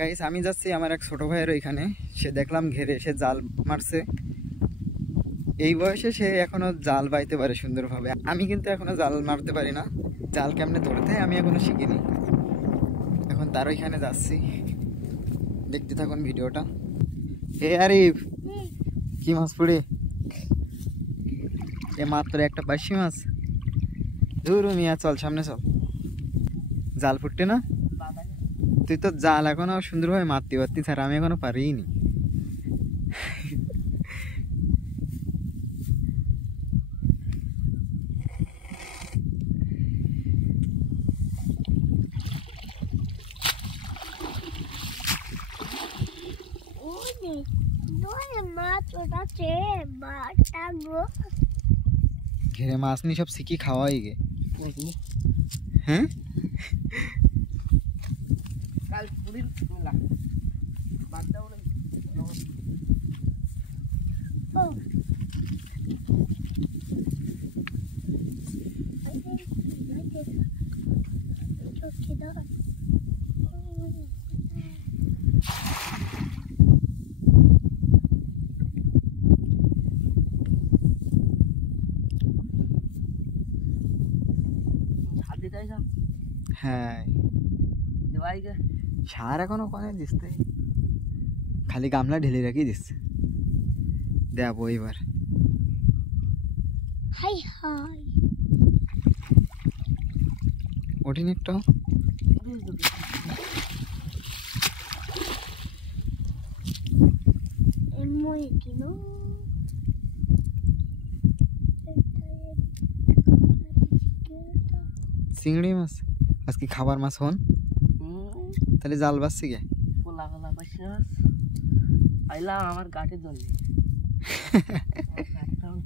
গাইস আমি যাচ্ছি আমার এক ছোট ভাইয়ের ওইখানে, সে দেখলাম ঘেরে সে জাল মারছে। এই বয়সে সে এখনো জাল বাইতে পারে সুন্দরভাবে, আমি কিন্তু এখনো জাল মারতে পারি না। জাল কেমনে ধরতে হয় আমি এখনো শিখিনি। এখন তার ওইখানে যাচ্ছি, দেখতে থাকুন ভিডিওটা। এ আরিফ, কি মাছ পড়ে? এ মাত্র একটা পার্শে মাছ। ধুর মিয়া, চল সামনে চল। জাল ফুটতে না? তুই তো জাল এখনো সুন্দরভাবে মারতে পারতি, স্যার আমি এখনো পারিনি। ঘেরে মাছ নি সব শিখি খাওয়াই গে। হ্যাঁ হ্যাঁ, সার এখনো কোনে দিচ্ছে, খালি গামলা ঢেলে রাখি দিচ্ছে। দেবো এবার। হাই হাই ওঠিন একটা। চিংড়ি মাছ আজকে খাবার মাছ হন, তাহলে জাল বাসছি গে আইলাম আমার গাটের জন্য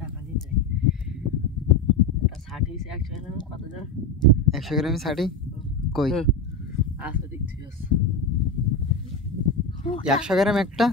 টাকা দিতে 100 গ্রামে 60 কই? 100 গ্রাম একটা